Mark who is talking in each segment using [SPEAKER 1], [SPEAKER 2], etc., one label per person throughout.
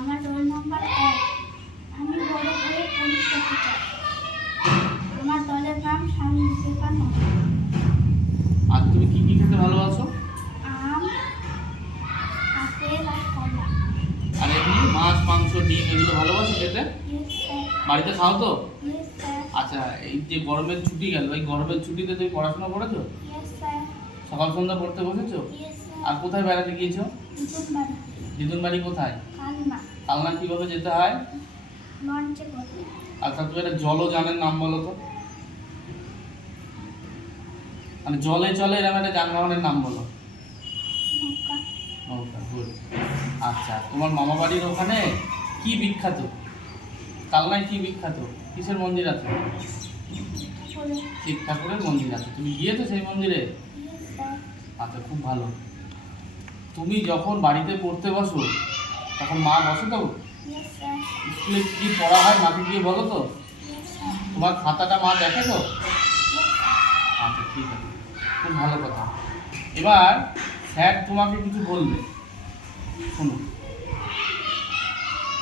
[SPEAKER 1] আমার roll number এক। আমি বড় হয়ে পুলিশ হতে চাই আমার দলের নাম স্বামী বিবেকানন্দ
[SPEAKER 2] আর তুমি কি কি খেতে ভালোবাসো?
[SPEAKER 1] আম আপেল আর কলা।
[SPEAKER 2] আর এমনি মাছ মাংস ডিম এগুলো ভালোবাসো খেতে? বাড়িতে খাও তো? আচ্ছা এই যে গরমের ছুটি গেল এই গরমের ছুটিতে তুমি পড়াশোনা করেছ? সকাল সন্ধ্যা পড়তে বসেছো? আর কোথায় বেড়াতে গিয়েছো? দিদুন বাড়ি কোথায়?
[SPEAKER 1] কালনা
[SPEAKER 2] কীভাবে যেতে হয়? আচ্ছা তুমি একটা জলযানের নাম বলো তো। মানে জলে চলে এরকম একটা যানবাহনের নাম বলো। আচ্ছা তোমার মামা বাড়ির ওখানে কি বিখ্যাত? কালনায় কি বিখ্যাত? কিসের মন্দির আছে? শিব ঠাকুরের মন্দির আছে। তুমি গিয়েছো সেই মন্দিরে? আচ্ছা খুব ভালো। তুমি যখন বাড়িতে পড়তে বসো তখন মা বসে তো? স্কুলে কি পড়া হয় মাকে গিয়ে বলো তো? তোমার খাতাটা মা দেখে তো? আচ্ছা ঠিক আছে। খুব ভালো কথা। এবার স্যার তোমাকে কিছু বলবে। শোনো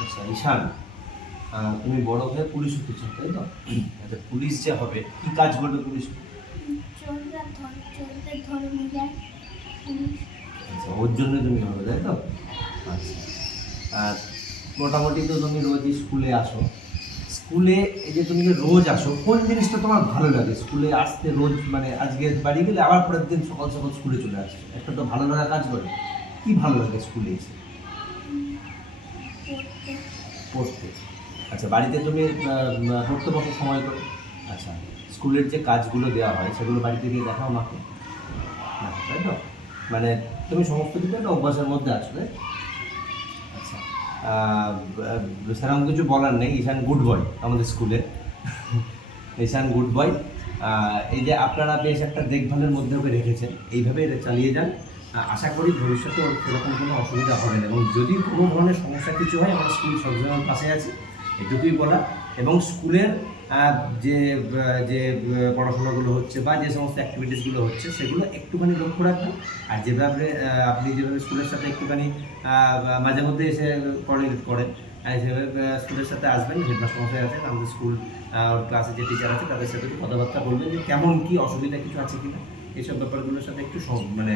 [SPEAKER 3] আচ্ছা ঈশান তুমি বড় হয়ে পুলিশ হতে চাও তাই তো? আচ্ছা পুলিশ যে হবে কি কাজ করবে পুলিশ?
[SPEAKER 1] চোররা ধর চোরদের ধরে নিয়ে যায় পুলিশ।
[SPEAKER 3] আচ্ছা ওর জন্য তুমি হবে তাই তো? আচ্ছা। আর মোটামুটি তো তুমি রোজই স্কুলে আসো। স্কুলে এই যে তুমি যে রোজ আসো, কোন জিনিসটা তোমার ভালো লাগে? স্কুলে আসতে রোজ মানে আজকে বাড়ি গেলে আবার পরের দিন সকাল সকাল স্কুলে চলে আসছো? একটা তো ভালো লাগা কাজ করে। কি ভালো লাগে স্কুলে এসে?
[SPEAKER 1] পড়তে।
[SPEAKER 3] আচ্ছা বাড়িতে তুমি পড়তে বসো সময় করে? আচ্ছা স্কুলের যে কাজগুলো দেওয়া হয়, সেগুলো বাড়িতে গিয়ে দেখাও মাকে না, তাই তো? মানে তুমি সমস্ত কিছু একটা অভ্যাসের মধ্যে আছো তাই আচ্ছা আহ, আহ, সেরকম কিছু বলার নেই। ঈশান গুড বয় আমাদের স্কুলে ঈশান গুড বয় এই যে আপনারা বেশ একটা দেখভালের মধ্যে ওকে রেখেছেন। এইভাবে এটা চালিয়ে যান। আশা করি ভবিষ্যতে ওর সেরকম কোনো অসুবিধা হবে না। এবং যদি কোনো ধরনের সমস্যা কিছু হয়, আমার স্কুল সবসময় পাশে আছে। এটুকুই বলা এবং স্কুলের যে যে পড়াশোনাগুলো হচ্ছে বা যে সমস্ত অ্যাক্টিভিটিসগুলো হচ্ছে সেগুলো একটুখানি লক্ষ্য রাখবেন। আর যেভাবে আপনি যেভাবে স্কুলের সাথে একটুখানি মাঝে মধ্যে এসে কোঅর্ডিনেট করেন সেভাবে স্কুলের সাথে আসবেন হেডমাস্টার মশাই আছেন আমাদের স্কুল ক্লাসে যে টিচার আছে তাদের সাথে একটু কথাবার্তা বলবেন যে কেমন কি অসুবিধা কিছু আছে কিনা? এইসব ব্যাপারগুলোর সাথে একটু মানে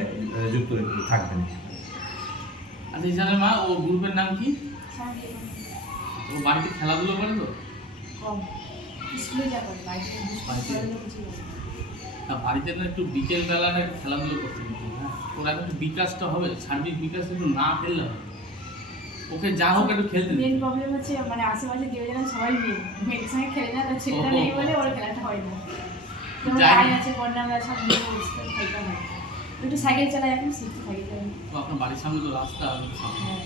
[SPEAKER 3] যুক্ত থাকবেন।
[SPEAKER 2] আচ্ছা ইসানের মা ও গ্রুপের নাম কি? ও বাড়িতে খেলাধুলো করে তো?
[SPEAKER 4] কম স্কুলে যা করে বাড়িতে না।
[SPEAKER 2] না, বাড়িতে না একটু বিকেল বেলাটা একটু খেলাধুলো করতে দিতে হ্যাঁ? ওর একটু বিকাশটা হবে সার্বিক বিকাশ একটু না ফেললে হবে। ওকে যা হোক একটু খেলতে
[SPEAKER 4] মেন প্রবলেম হচ্ছে মানে আশেপাশে যে যেন সবাই মেয়ে মেয়ের সঙ্গে খেলে না ছেলেটা নেই বলে ওর খেলাটা হয় না।
[SPEAKER 2] যাই।
[SPEAKER 4] আছে সব মেয়ে বসতে খেলতে হয়। একটু সাইকেল চালাই এখন শিখতে
[SPEAKER 2] তো আপনার বাড়ির সামনে তো রাস্তা।
[SPEAKER 4] হ্যাঁ।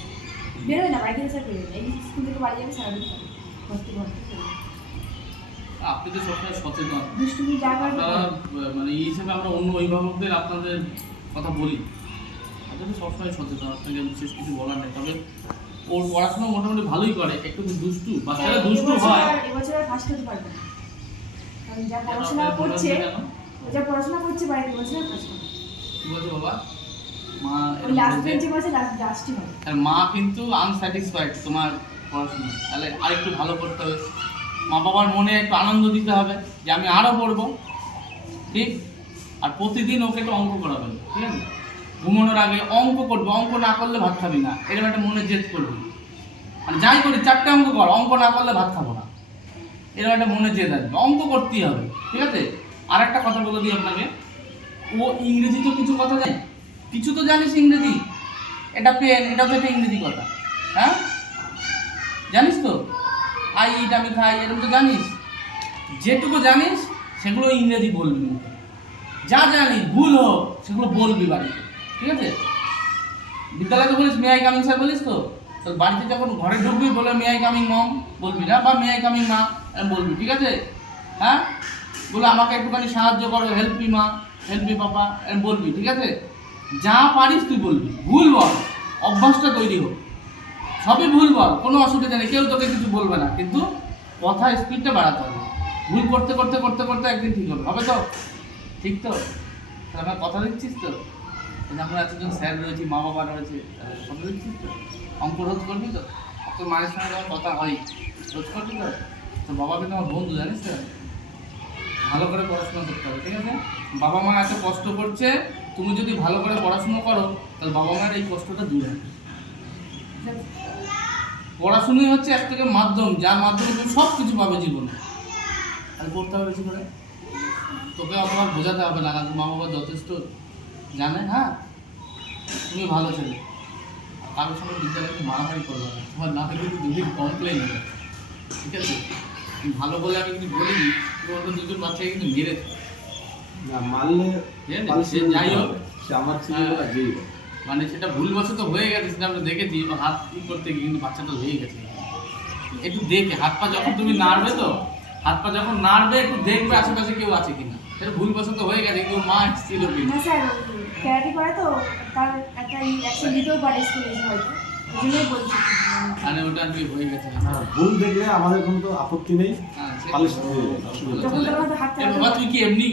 [SPEAKER 4] বেরোয় না বাড়ি থেকে স্যার বেরোয় না। এই স্কুল থেকে বাড়ি যাবে সারাদিন ভর্তি ভর্তি
[SPEAKER 2] আপনি তো সবসময় সচেতন। আপনারা মানে এই হিসেবে আমরা অন্য অভিভাবকদের আপনাদের কথা বলি। আপনারা তো সবসময় সচেতন আপনাকে বিশেষ কিছু বলার নেই। তবে ওর পড়াশোনা মোটামুটি ভালোই করে একটু দুষ্টু। বাচ্চারা দুষ্টু হয়।
[SPEAKER 4] এবছর ফার্স্ট হতে পারবে না। কারণ যা পড়াশোনা করছে যা পড়াশোনা ফার্স্ট
[SPEAKER 2] কি বলছো বাবা? মা
[SPEAKER 4] লাস্ট
[SPEAKER 2] এরকম বলছে।
[SPEAKER 4] বেঞ্চে বসে লাস্ট লাস্টই হবে।
[SPEAKER 2] আর মা কিন্তু আনস্যাটিসফাইড তোমার পড়াশোনা। তাহলে আরেকটু ভালো করতে হবে। মা বাবার মনে একটু আনন্দ দিতে হবে যে আমি আরও পড়ব। ঠিক? আর প্রতিদিন ওকে একটু অঙ্ক করাবেন, ঠিক আছে? ঘুমানোর আগে অঙ্ক করব, অঙ্ক না করলে ভাত খাবি না। এরকম একটা মনে জেদ করবি। মানে যাই করি, চারটে অঙ্ক কর, অঙ্ক না করলে ভাত খাব না। এরকম একটা মনে জেদ আসবে অঙ্ক করতেই হবে, ঠিক আছে? আর একটা কথা বলে দিই আপনাকে। ও ইংরেজি তো কিছু কথা জানে? কিছু তো জানিস ইংরেজি? এটা পেন, এটা তো একটা ইংরেজি কথা। হ্যাঁ? জানিস তো? আই ইট আমি খাই, এরকম তো জানিস? যেটুকু জানিস, সেগুলো ইংরেজি বলবি যা জানিস, ভুল হোক, সেগুলো বলবি বাড়িতে, ঠিক আছে? বিদ্যালয়ে তো বলিস মে আই কামিং স্যার বলিস তো? তো বাড়িতে যখন ঘরে ঢুকবি, বলে মে আই কামিং মম বলবি না, বা মে আই কামিং মা বলবি, ঠিক আছে? হ্যাঁ? বলে আমাকে একটুখানি সাহায্য করো হেল্প মি মা হেল্প মি পাপা বলবি, ঠিক আছে? যা পারিস তুই বলবি, ভুল বল, অভ্যাসটা তৈরি হোক। সবই ভুল বল, কোনো অসুবিধা নেই, কেউ তোকে কিছু বলবে না, কিন্তু কথা স্পিডটা বাড়াতে হবে। ভুল করতে করতে করতে করতে একদিন ঠিক হবে হবে তো? ঠিক তো? তাহলে আমার কথা দিচ্ছিস তো? আমরা এতজন স্যার রয়েছি মা বাবা রয়েছে কথা দিচ্ছিস তো? অঙ্ক রোধ করবি তো? তোর মায়ের সঙ্গে আমার কথা হয় রোজ করবি তো? তোর বাবা কিন্তু আমার বন্ধু, জানিস তো? ভালো করে পড়াশোনা করতে হবে, ঠিক আছে? বাবা মা এত কষ্ট করছে, তুমি যদি ভালো করে পড়াশুনো করো, তাহলে বাবা মায়ের এই কষ্টটা দূর হবে? পড়াশুনোই হচ্ছে এক থেকে মাধ্যম যার মাধ্যমে তুমি সব কিছু পাবে জীবনে। আর পড়তে হবে বেশি করে। তোকে অতবার বোঝাতে হবে না কারণ মা বাবা যথেষ্ট জানে হ্যাঁ? তুমি ভালো ছেলে। আর কারোর সঙ্গে বিদ্যালয়ে মারামারি করবে না। তোমার না কিন্তু দুদিন কমপ্লেন হবে। ঠিক আছে? ভালো বলে আমি কিন্তু বলিনি তুমি অন্য দুজন বাচ্চাকে কিন্তু মেরেছে
[SPEAKER 5] না মারলে
[SPEAKER 2] যাই হোক।
[SPEAKER 5] সে আমার ছেলে
[SPEAKER 2] হ্যাঁ। মানে সেটা ভুলবশত হয়ে গেছে সেটা আমরা দেখেছি হাত ই করতে গিয়ে কিন্তু বাচ্চাটা হয়ে গেছে। একটু দেখে হাত পা যখন তুমি নাড়বে তো হাত পা যখন নাড়বে একটু দেখবে আশেপাশে কেউ আছে কিনা। সেটা ভুলবশত হয়ে গেছে কিন্তু মা ছিল কিন্তু
[SPEAKER 4] না স্যার ক্যারাটে করে তো তার একটা অ্যাকশন দিতেও পারে স্কুলে হয়তো বলছি।
[SPEAKER 2] মানে ওটা আর কি হয়ে গেছে?
[SPEAKER 5] ভুল দেখলে আমাদের কোনো তো আপত্তি নেই
[SPEAKER 2] হ্যাঁ,
[SPEAKER 5] পালিশ
[SPEAKER 2] তুই কি এমনি